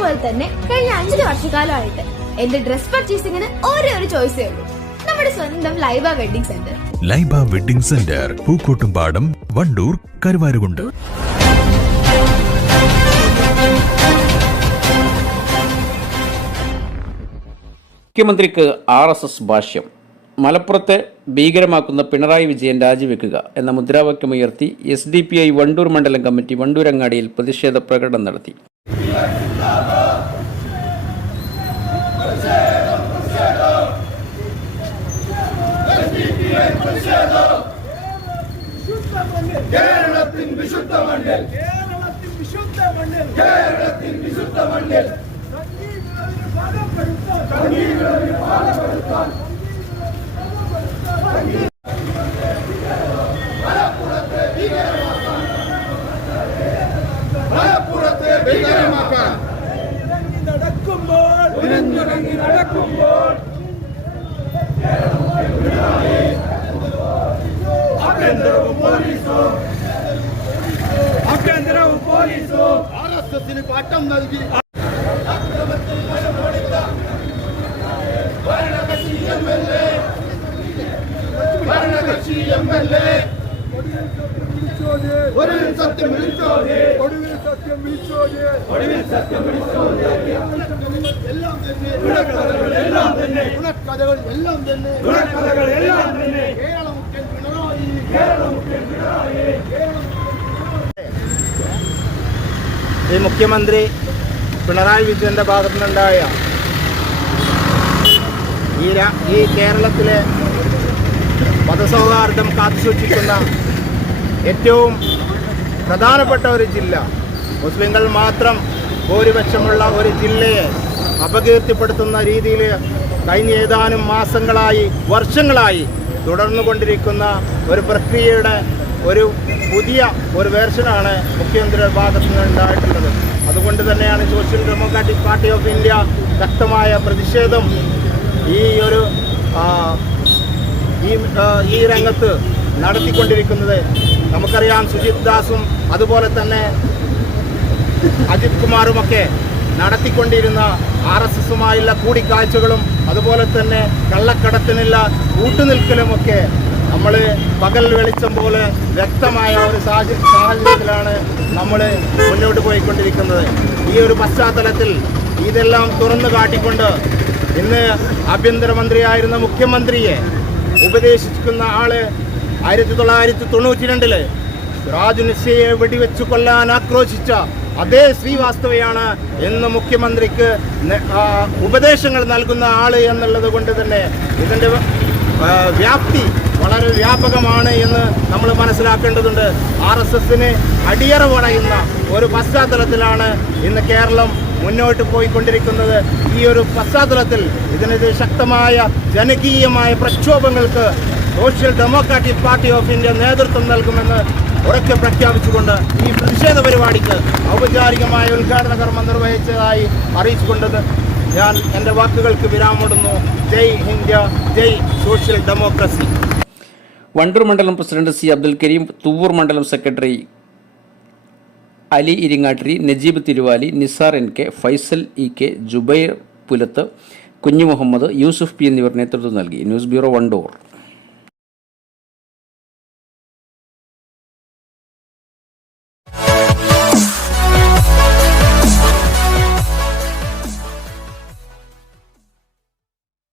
പോലെ തന്നെ കഴിഞ്ഞ അഞ്ചര വർഷക്കാലമായിട്ട് എന്റെ ഡ്രസ് പർച്ചേസിംഗിന് ഒരേ ഒരു ചോയ്സേ ഉള്ളൂ. നമ്മുടെ സ്വന്തം Laiba wedding centre Laiba wedding centre Pookkottumpadam Wandoor Karuvarakundu. മുഖ്യമന്ത്രിക്ക് ആർ എസ് എസ് ഭാഷ്യം. മലപ്പുറത്തെ ഭീകരമാക്കുന്ന പിണറായി വിജയൻ രാജിവെക്കുക എന്ന മുദ്രാവാക്യമുയർത്തി S D P I Wandoor മണ്ഡലം കമ്മിറ്റി വണ്ടൂരങ്ങാടിയിൽ പ്രതിഷേധ പ്രകടനം നടത്തി. കേരളത്തിൻ വിശുദ്ധ മണ്ണിൽ കേരളത്തിൽ വിശുദ്ധ മണ്ണിൽ കേരളത്തിൻ വിശുദ്ധ മണ്ണിൽ സംഘീകരണത്തിന് പാകപ്പെടുത്താൻ മലപ്പുറത്തെ ഭീകരമാക്കാൻ ഇറങ്ങി നടക്കുമ്പോൾ ഇറങ്ങി നടക്കുമ്പോൾ ആഭ്യന്തരവും പോലീസും. ആർ എസ് എസിന് പാട്ടം നൽകി. അക്രമത്തിൽ മലമൊടിത്ത ഭരണകക്ഷി എം എൽ എ. ഭരണകക്ഷി എം എൽ എ. ഒരു സത്യം വിളിച്ചോടെ ഒടുവിൽ സത്യം വിളിച്ചോട് ഒടുവിൽ സത്യം വിളിച്ചോടെ എല്ലാം തന്നെ. ഗുണക്കഥകൾ എല്ലാം തന്നെ. ഗുണക്കഥകൾ എല്ലാം തന്നെ. നുണക്കഥകൾ എല്ലാം തന്നെ കേരള മുഖ്യൻ പിണറായി കേരള മുഖ്യൻ പിണറായി ഈ മുഖ്യമന്ത്രി പിണറായി വിജയന്റെ ഭാഗത്തു നിന്നുണ്ടായ ഈ ഈ കേരളത്തിലെ മതസൗഹാർദ്ദം കാത്തുസൂക്ഷിക്കുന്ന ഏറ്റവും പ്രധാനപ്പെട്ട ഒരു ജില്ല മുസ്ലിങ്ങൾ മാത്രം ഭൂരിപക്ഷമുള്ള ഒരു ജില്ലയെ അപകീർത്തിപ്പെടുത്തുന്ന രീതിയിൽ കഴിഞ്ഞ ഏതാനും മാസങ്ങളായി വർഷങ്ങളായി തുടർന്നുകൊണ്ടിരിക്കുന്ന ഒരു പ്രക്രിയയുടെ ഒരു പുതിയ ഒരു വേർഷനാണ് മുഖ്യമന്ത്രിയുടെ ഭാഗത്തു നിന്ന് ഉണ്ടായിട്ടുള്ളത്. അതുകൊണ്ട് തന്നെയാണ് social democratic party of India ശക്തമായ പ്രതിഷേധം ഈ ഒരു ഈ ഈ രംഗത്ത് നടത്തിക്കൊണ്ടിരിക്കുന്നത്. നമുക്കറിയാം സുജിത് ദാസും അതുപോലെ തന്നെ അജിത് കുമാറുമൊക്കെ നടത്തിക്കൊണ്ടിരുന്ന ആർ എസ് എസുമായുള്ള കൂടിക്കാഴ്ചകളും അതുപോലെ തന്നെ കള്ളക്കടത്തിനുള്ള കൂട്ടുനിൽക്കലുമൊക്കെ നമ്മൾ പകൽ വെളിച്ചം പോലെ വ്യക്തമായ ഒരു സാഹച- സാഹചര്യത്തിലാണ് നമ്മൾ മുന്നോട്ട് പോയിക്കൊണ്ടിരിക്കുന്നത്. ഈ ഒരു പശ്ചാത്തലത്തിൽ ഇതെല്ലാം തുറന്നു കാട്ടിക്കൊണ്ട് ഇന്ന് ആഭ്യന്തരമന്ത്രിയായിരുന്ന മുഖ്യമന്ത്രിയെ ഉപദേശിക്കുന്ന ആൾ ആയിരത്തി തൊള്ളായിരത്തി തൊണ്ണൂറ്റി രണ്ടിൽ രാജുനിശയെ വെടിവെച്ചു കൊല്ലാൻ ആക്രോശിച്ച അതേ ശ്രീവാസ്തവയാണ് ഇന്ന് മുഖ്യമന്ത്രിക്ക് ഉപദേശങ്ങൾ നൽകുന്ന ആൾ എന്നുള്ളത് കൊണ്ട് തന്നെ ഇതിന്റെ വ്യാപ്തി വളരെ വ്യാപകമാണ് എന്ന് നമ്മൾ മനസ്സിലാക്കേണ്ടതുണ്ട്. ആർ എസ് എസിന് അടിയറ പണയുന്ന ഒരു പശ്ചാത്തലത്തിലാണ് ഇന്ന് കേരളം മുന്നോട്ട് പോയിക്കൊണ്ടിരിക്കുന്നത്. ഈ ഒരു പശ്ചാത്തലത്തിൽ ഇതിനെതിരെ ശക്തമായ ജനകീയമായ പ്രക്ഷോഭങ്ങൾക്ക് social democratic party of India നേതൃത്വം നൽകുമെന്ന് ഉറക്കെ പ്രഖ്യാപിച്ചുകൊണ്ട് ഈ പ്രതിഷേധ പരിപാടിക്ക് ഔപചാരികമായ ഉദ്ഘാടന കർമ്മം നിർവഹിച്ചതായി അറിയിച്ചുകൊണ്ടത് ഞാൻ എന്റെ വാക്കുകൾക്ക് വിരാമിടുന്നു ജയ് ഇന്ത്യ ജയ് സോഷ്യൽ ഡെമോക്രസി. വണ്ടൂർ മണ്ഡലം പ്രസിഡന്റ് സി അബ്ദുൽ കരീം തുവ്വൂർ മണ്ഡലം secretary Ali Iringattiri Najeeb Thiruvali Nizar N K Faisal E K Jubair Pulath Kunju Muhammad Yusuf P എന്നിവർ നേതൃത്വം നൽകി. News bureau Wandoor.